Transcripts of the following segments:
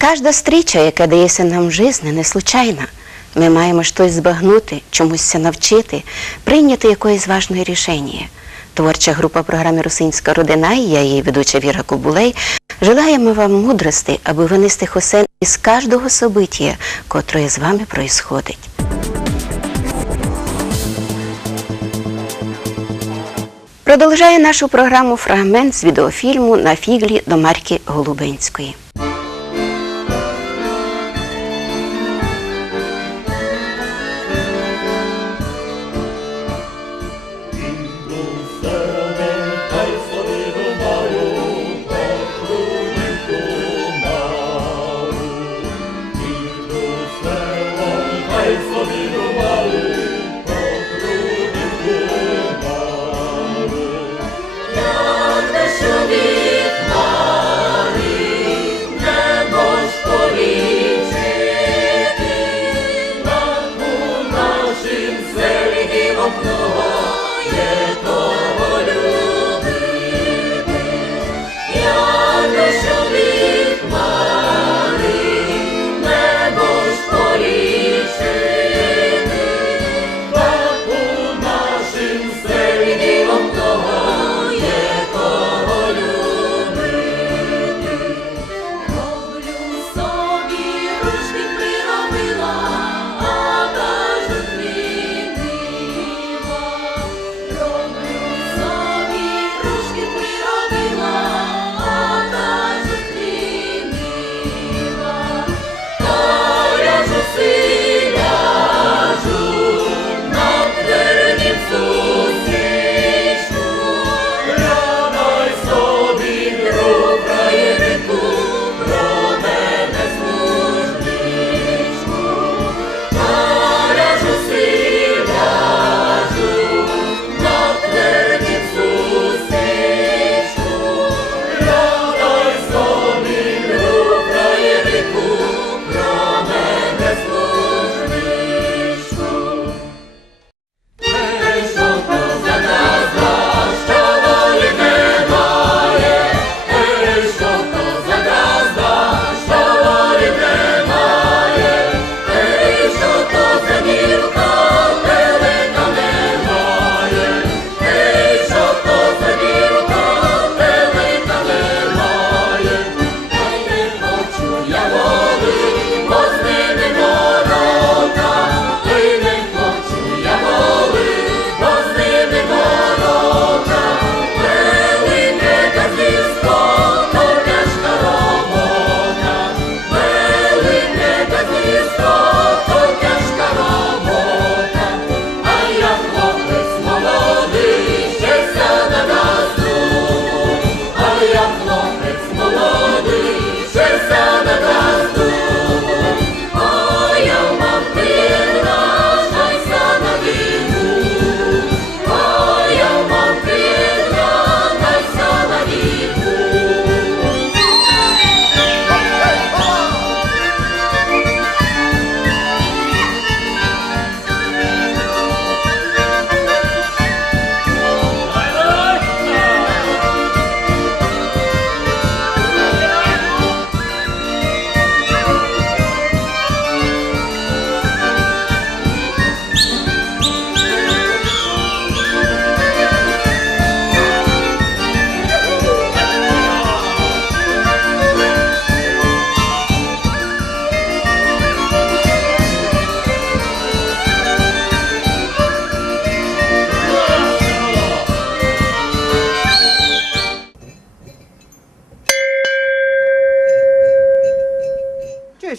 Кожна стріча, яка дається нам в житті, не случайна. Ми маємо щось збагнути, чомусь навчити, прийняти якесь важне рішення. Творча група програми «Русинська родина» і я, її ведуча Віра Кобулей, желаємо вам мудрости, аби винести хосен із кожного собиття, котре з вами происходить. Продовжує нашу програму фрагмент з відеофільму «На фіглі» до Марки Голубенської.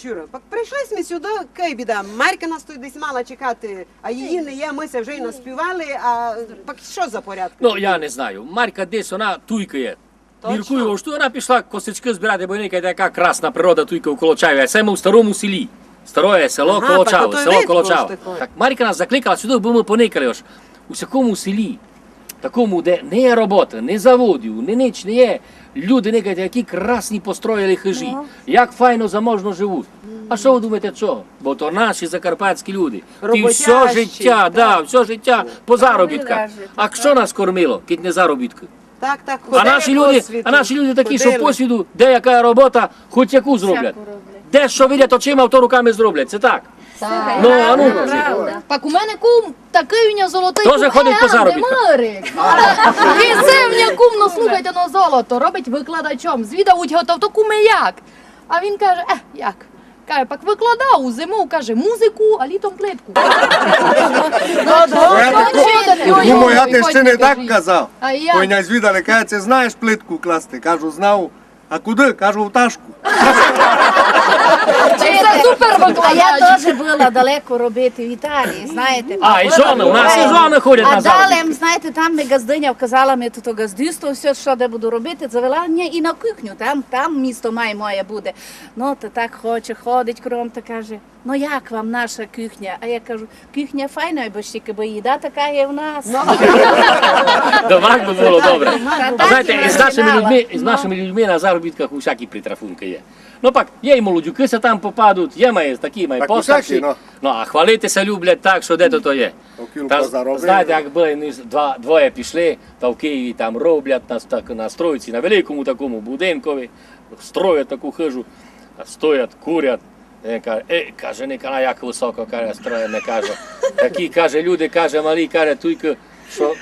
Юра, прийшлись ми сюди, кай біда, Марка нас тут десь мала чекати, а її не є, ми се вже й наспівали, а що за порядок? Ну, я не знаю. Марка десь, вона туйкає. Міркую, що вона пішла косички збирати, бо яка така красна природа туйка у Колочаві, а це ми в старому селі. Старое село Колочаве, село Колочаве. Так Марка нас закликала сюди, бо ми поникали аж у всякому селі, такому, де не є роботи, не заводів, не ніч не є. Люди, некайте, які красні построїли хижі, як файно заможно живуть. А що ви думаєте, чого? Бо то наші закарпатські люди. Ті все життя, все життя по заробітках. А що нас кормило, кить не заробітки? Так, так, А наші люди такі, що по світу, деяка робота, хоч яку зроблять. Де що видять очима, то руками зроблять. Це так. Ну, а ну. Так у мене кум такий у нього золотий Тоже ходить по заробітках. Марик. І це в нього кум, ну слухайте, ну золото, робить викладачом. Звідавуть готов, то куме як? А він каже, як? Каже, пак викладав у зиму, каже, музику, а літом плитку. Кумо, я ти ще не так казав. А я? Ой, не звідали, каже, це знаєш плитку класти? Кажу, знав. А куди? Кажу, в ташку. Це супер А викладач. я теж була далеко робити в Італії, знаєте. А, і жони, у нас і жони ходять А на заробітки. далі, знаєте, там ми газдиня вказала мені тут газдисту, все, що де буду робити, завела мене і на кухню, там місто моє буде. Ну, то так хоче, ходить кругом, та каже, ну як вам наша кухня? А я кажу, кухня файна, бо тільки бо їда така є в нас. Дома би було добре. Та А так знаєте, і із нашими людьми на заробітках усякі притрафунки є. Ну пак, є і молодюки се там попадуть, є має такі, має Так постарші. усякі, ну. Ну, а хвалитися люблять так, що де то є. Окілко Та, заробили. знаєте, як були двоє пішли, та в Києві там роблять на стройці, на великому такому будинкові, строять таку хижу, стоять, курять. Каже, Николай, як високо, каже, строє, не каже. Такі, каже, люди, каже, малі, каже, тільки, що,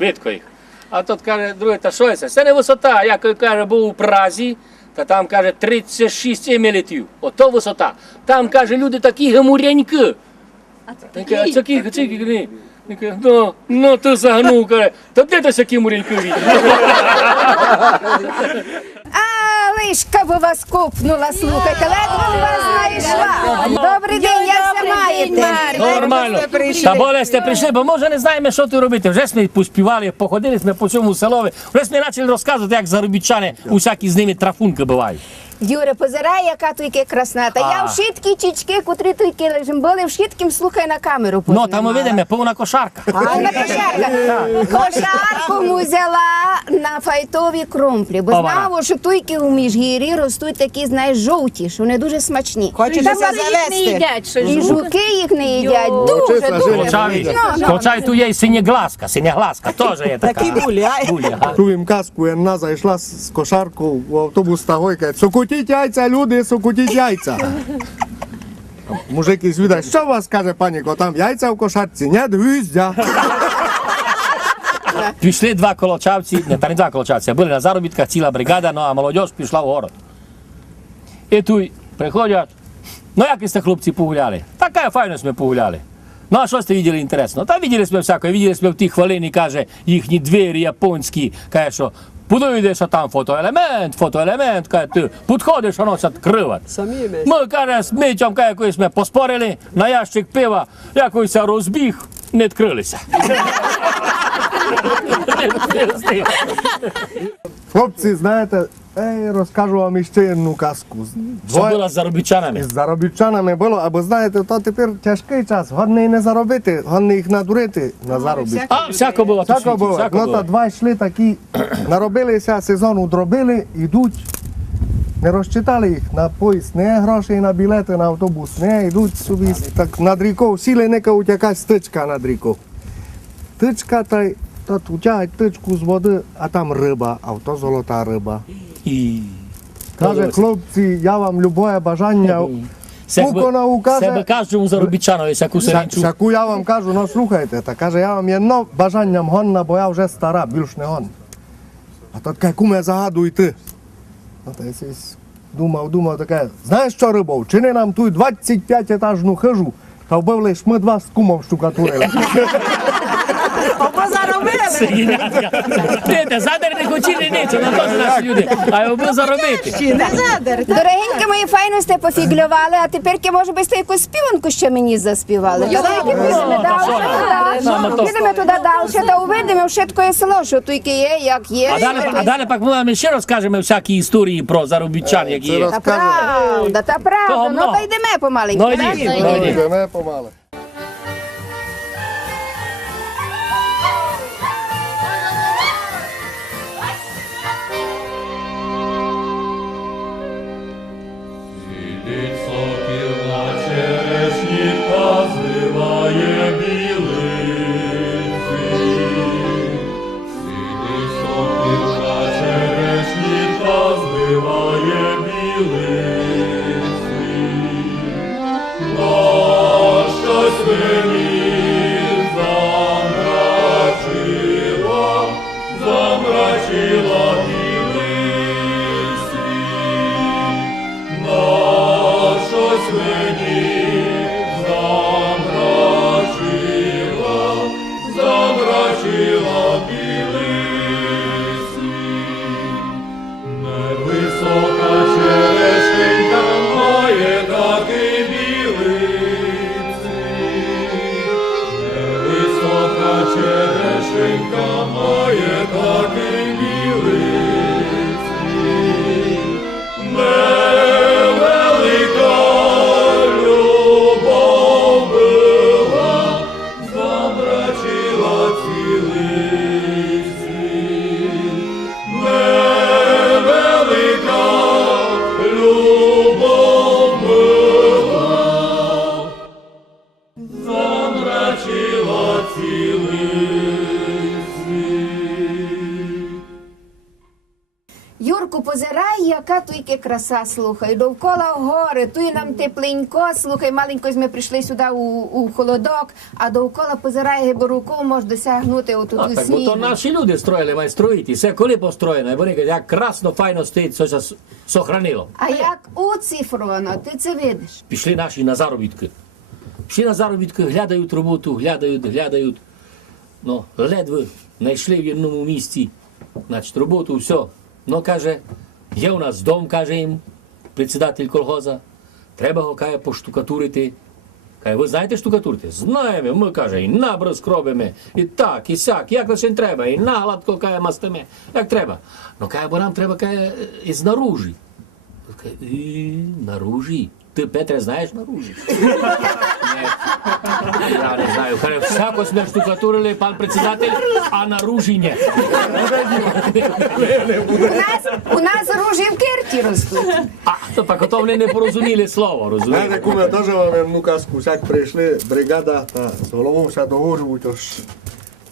битко їх. А тут каже, другий, та що це? Це не висота, я, каже, був у Празі, та там, каже, 36 емілітів. Ото висота. Там, каже, люди такі гемуряньки. А такі, ну, ти загнув, каже, та де ти такі муряньки видиш? А, лишка би вас купнула, слухайте, ледве вас знайшла. Добрий день, як це маєте? Нормально. Та боле сте прийшли, бо може не знаємо, що тут робити. Вже ми поспівали, походили ми по цьому селові. Вже ми почали розказувати, як заробітчани усякі з ними трафунки бувають. Юре, позирай, яка тільки красна. Та я в шиткі чічки, котрі тільки лежим були, в шиткім, слухай, на камеру Ну, там ми видимо, повна кошарка. Повна кошарка. Кошарку му взяла на файтові кромплі, бо Опана. знав, що тільки у Міжгір'ї ростуть такі, знаєш, жовті, що вони дуже смачні. Хочете Та вони їх не їдять, що І ж. жуки їх не їдять. Дуже, дуже. Колчаві. Колчаві тут є і синєгласка, теж є така. Такі булі, а? Буля, ага. Чуєм казку, одна зайшла з кошаркою в автобус та гойка. Сокутіть яйця, люди, сокутіть яйця. Мужик із віда, що у вас, каже паніко, там яйця в кошарці? Ні, гвіздя. Пішли два колочавці, не два колочавці, а були на заробітках ціла бригада, ну а молодь пішла в город. І тут приходять, ну як сте хлопці погуляли? Така файно ми погуляли. Ну а що сте виділи інтересно? Та виділи ми всякое, виділи ми в тих хвилині, каже, їхні двері японські, каже, що подивишся там фотоелемент, каже, ти підходиш, воно все відкриває. Самі ми. Ми, каже, з Митям, каже, якось ми поспорили, на ящик пива, якось розбіг, не відкрилися. Хлопці, знаєте, розкажу вам іще одну казку. Що було з заробітчанами? З заробітчанами було, або знаєте, то тепер тяжкий час, годне не заробити, годне їх надурити на заробітки. А, всяко було. тут Всяко в світі, було. всяко Ну було. та два йшли такі, наробилися, сезон удробили, йдуть, не розчитали їх на поїзд, не грошей на білети, на автобус, не, йдуть собі так над рікою, сіли нека утякать стичка над рікою. Тичка та й тут утягають тичку з води, а там риба, а то золота риба. І... Каже, хлопці, я вам любое бажання Кукона укаже. Себе кожному заробітчанові, всяку серенчу. Всяку я вам кажу, ну слухайте, та каже, я вам єдно бажанням гонна, бо я вже стара, більш не гон. А то таке, куме, загадуй ти. А та я думав, таке, знаєш що, рибов, чини нам тут 25-етажну хижу, та вбив лиш ми два з кумом штукатурили. Дите, задер не хотіли нічого, на то наші люди, а його заробити. Не задер. Дорогенькі мої, файно сте пофіглювали, а тепер, може би, сте якусь співанку ще мені заспівали. Давайте підемо далі. Підемо туди далі, та увидимо, що таке село, що тільки є, як є. А далі пак ми вам ще розкажемо всякі історії про заробітчан, які є. Та правда, Того ну много. та йдемо помаленьку. Ну, так? йдіть. Йдемо помале. Сидить сокіл на черешні та зливає білиці. Сидить сокіл на черешні та зливає білиці. тільки краса, слухай, довкола гори, тут нам тепленько, слухай, маленько ми прийшли сюди у холодок, а довкола позирає руку, може досягнути отут у Так, бо то снігу. наші люди строїли, мають строїти. Все коли построєно, і вони кажуть, як красно, файно стоїть, все це сохранило. А як у цифроно, ти це видиш? Пішли наші на заробітки. Пішли на заробітки, глядають роботу, глядають. Ну, ледве знайшли в одному місці, значить, роботу, все. Ну, каже, є у нас дом, каже їм, председатель колгоза, треба його, каже, поштукатурити. Каже, ви знаєте штукатурити? Знаємо, ми, каже, і наброс робимо, і так, і сяк, як лише треба, і нагладко, каже, мастимо, як треба. Ну, каже, бо нам треба, каже, і знаружі. Каже, наружі? Ти, Петре, знаєш наружі? Я не знаю. Каже, всяко сме штукатурили, пан председатель, а наружі ні. У нас ружі в Керті ростуть. А, то так, ото вони не порозуміли слово, Знаєте, розумієте? куме, теж вам одну казку, як прийшли бригада та з головою ще договорюють, ось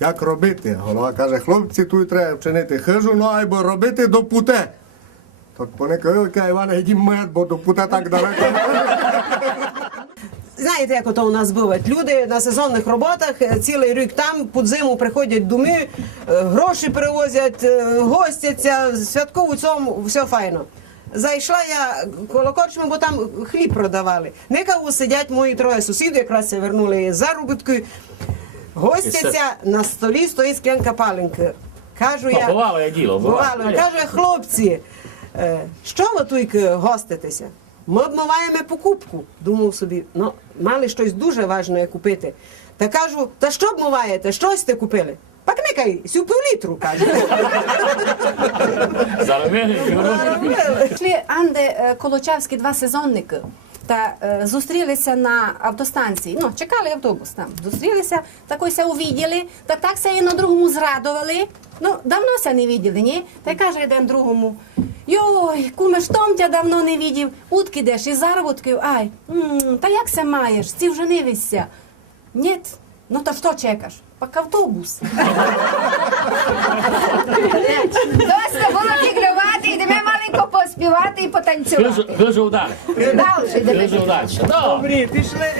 як робити. Голова каже, хлопці, тут треба вчинити хижу, ну або робити до путе. Так вони кажуть, Іване, йдім мед, бо до путе так далеко. Знаєте, як ото у нас бувають? Люди на сезонних роботах цілий рік там, під зиму приходять думи, гроші привозять, гостяться, святковують цьому, все файно. Зайшла я коло корчми, бо там хліб продавали. Никаву сидять мої троє сусідів, якраз це вернули з заробіткою. Гостяться, на столі стоїть склянка паленки. Кажу я... Бувало я діло, Бувало. Каже, хлопці, що ви тут гоститеся? Ми обмиваємо покупку. Думав собі, ну, мали щось дуже важне купити. Та кажу, та що обмиваєте, щось ти купили? Пак некай, сю півлітру, каже. Заробили, Пішли Анде Колочавські два сезонники та зустрілися на автостанції. Ну, чекали автобус там. Зустрілися, тако ся увіділи, та так се і на другому зрадували. Ну, давно ся не виділи, ні? Та й каже один другому, йой, куме, що тя давно не видів, утки деш із заробітків, ай, та як се маєш, ці вже не вися. Ні, ну то що чекаш? Пак автобус. Доста було фіглювати, йдемо маленько поспівати і потанцювати. Дуже удар. Дальше йдемо. Дуже удачно. Ну, Добрі, пішли.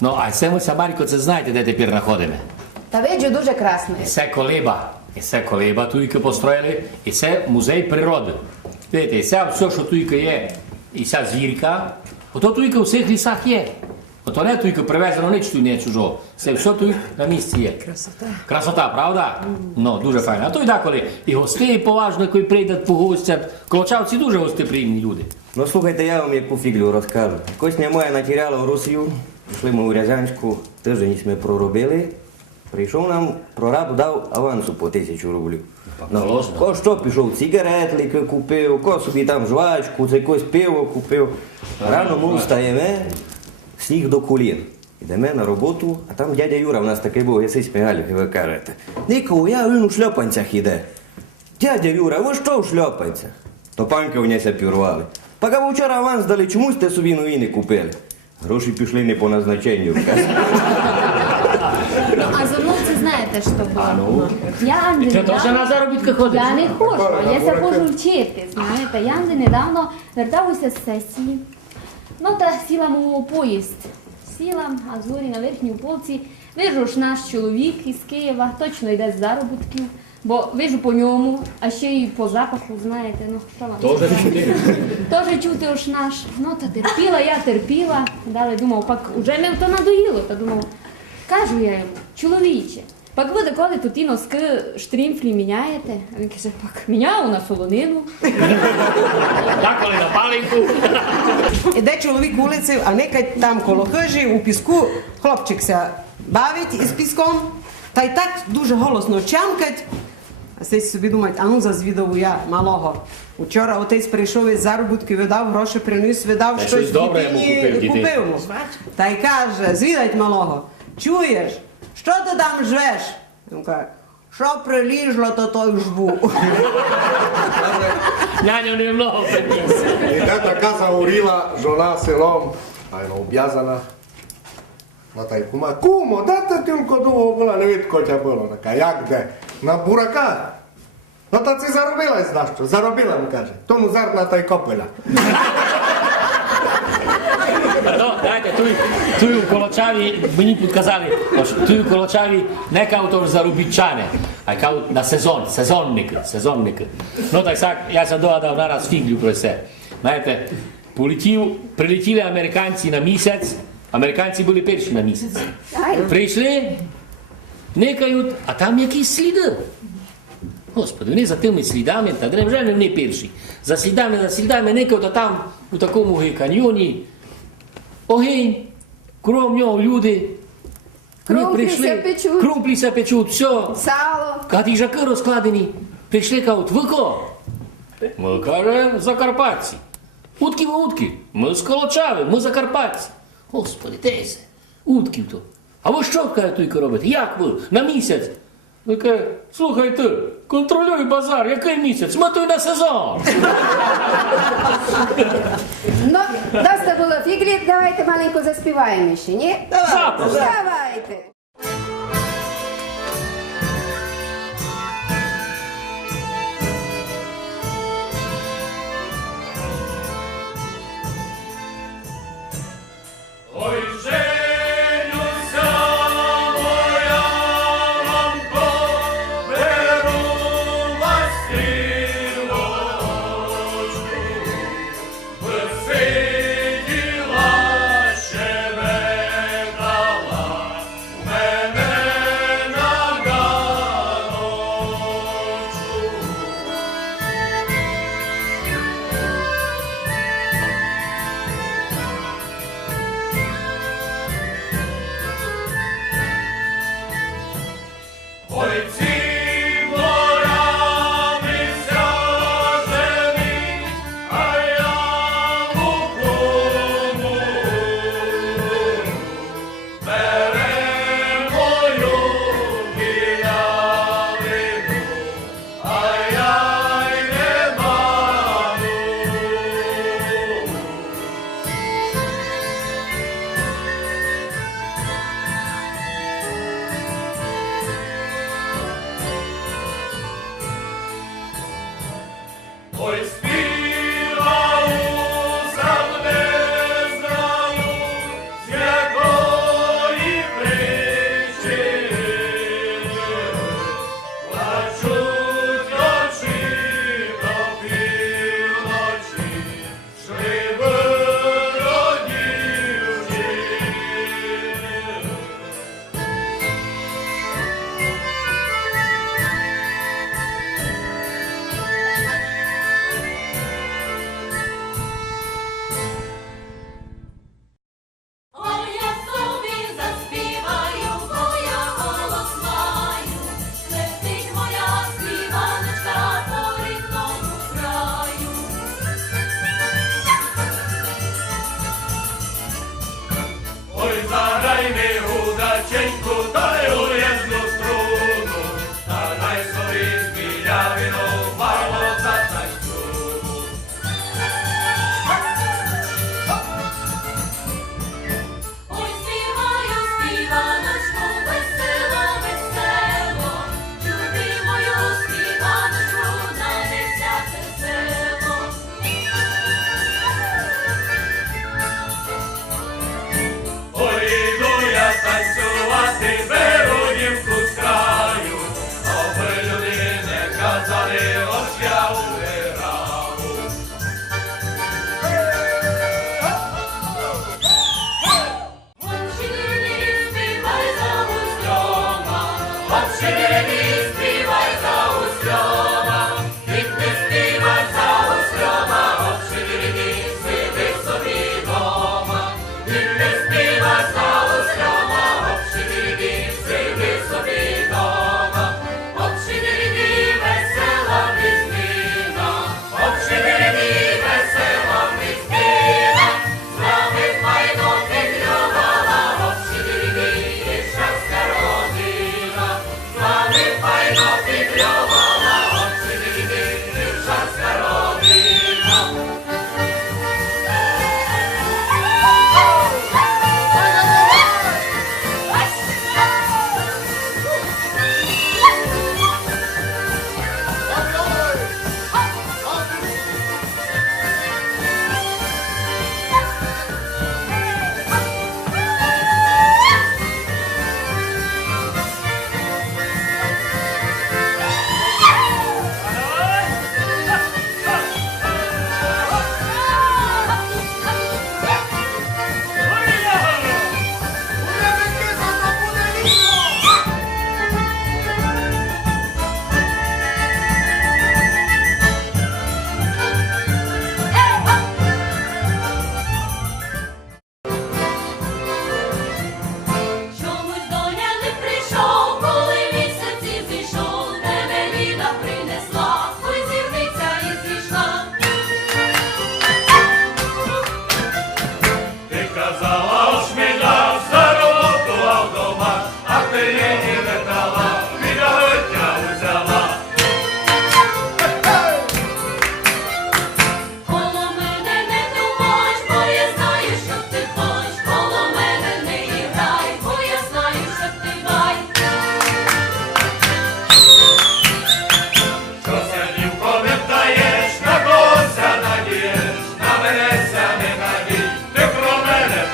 Ну, а це ми, Самарко, це знаєте, де тепер знаходимо? Та виджу дуже красно. Це колиба. І це колиба тільки построїли, і це музей природи. Видите, це все, що тільки є, і ця звірка, ото тільки в всіх лісах є. Ото не тільки привезено ніч тут не чужого. Це все тут на місці є. Красота. Красота, правда? Ну, дуже файно. А то й деколи і гості поважно, коли прийдуть погостять. Колочавці дуже гостеприємні люди. Ну слухайте, я вам яку фіглю розкажу. Косня моя натеряла в Росію, пішли ми у Рязанську, тиждень ми проробили. Прийшов нам, прораб дав авансу по 1000 рублів. Ну, ко що пішов, цигаретлики купив, ко собі там жвачку, це якось пиво купив. Рано ми встаємо, сніг до колін. Йдемо на роботу, а там дядя Юра в нас такий був, єсий смігалів, і ви кажете, Нико, він у шльопанцях іде. Дядя Юра, ви що у шльопанцях? То панки у нього пірвали. Поки ви вчора аванс дали, чому сте собі нові не купили? Гроші пішли не по назначенню. Ну, а зо мною це знаєте, що було? Я Ти теж на заробітки ходиш? Я не ходжу, я ся ходжу вчити, знаєте. Я недавно верталася з сесії. Ну, та сіла у поїзд. Сіла, а зорі на верхній полці. Вижу ж наш чоловік із Києва, точно йде з заробітків. Бо вижу по ньому, а ще й по запаху, знаєте, ну що вам Тоже сказати? чути. Тоже чути уж наш. Ну, та терпіла, я терпіла. Далі думав, пак уже мені то надоїло. Та думав, кажу я йому, чоловіче, пак ви доколи тут ті носки штрімфлі міняєте? А він каже, пак міняв на солонину. Дякую на паленьку. Іде чоловік вулицею, а некать там коло хижі у піску хлопчик ся бавить із піском, та й так дуже голосно чамкать. А сесь собі думають, а ну зазвідав я малого. Учора отець прийшов із заробітки, видав гроші, приніс, видав Та щось щось добре йому дитині, купив, купив му. Та й каже, звідать малого, чуєш, що ти там жвеш? Він каже, що приліжло, то й жву. Няню не много приніс. І така зауріла жона селом, а й обв'язана. No та й кума, кумо, де ти тільки довго була, не видко тя було. Така, як де? На бурака. Ну та ти заробилась на що? Заробила, ми каже. Тому зерна та й копила. No, dajte, tu u Koločavi, meni podkazali, tu u Koločavi ne kao to zarubičane, a kao na sezonnik. No tak sak, ja sam dodal naraz figlju pro se. Znajte, priletili Amerikanci na mjesec, Amerikanci bili perši na mjesec. Prišli, nekajut, a tam jaký slide. Господи, вони за тими слідами, та вже не вони перші. За слідами, некого там у такому каньйоні. Огінь, кром нього люди. Крумпліся печуть, все. Сало. Коли їжаки розкладені, прийшли, кажуть, ви ко? Ми, каже, закарпатці. Утки ви утки, ми з Колочави, ми закарпатці. Господи, тейсе, утків то. А ви що, каже, тільки робите? Як ви? На місяць? Ви каже, слухай ти, контролюй базар, який місяць? Ми то й на сезон. Ну, доста було фіглі, давайте маленько заспіваємо ще, ні? Запросто. Давайте. Ой, женюся, моя мамко, беру вас стрілочку, висиділа, щебетала, мене на ганочку. Ой, ці морями сяжені, а я лукому бере мою білявину, а я й не ману. Ой, співаю, сам не знаю, з якої причини плачуть очі до півночі, шли в родівчини. Ой, я собі заспіваю, бо я голос маю, летить моя співаночка по рідному краю. Ой, заграй ми гудаченьку, та й уєзну струну, та най собі з білявину мало затанцюву.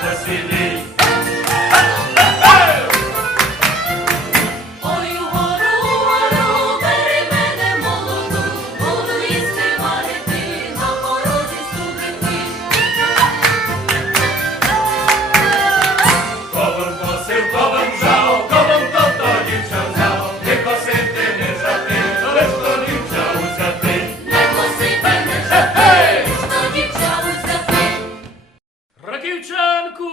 веселій. Ой, угору, угору, бери мене молоду, буду їсти варити, на порозі студенти. Ковом косив, ковом жав, ковом то дівча взяв, не косити, не жати, лиш то дівча узяти. Не косити, не жати, що дівча узяти. Раківчанку!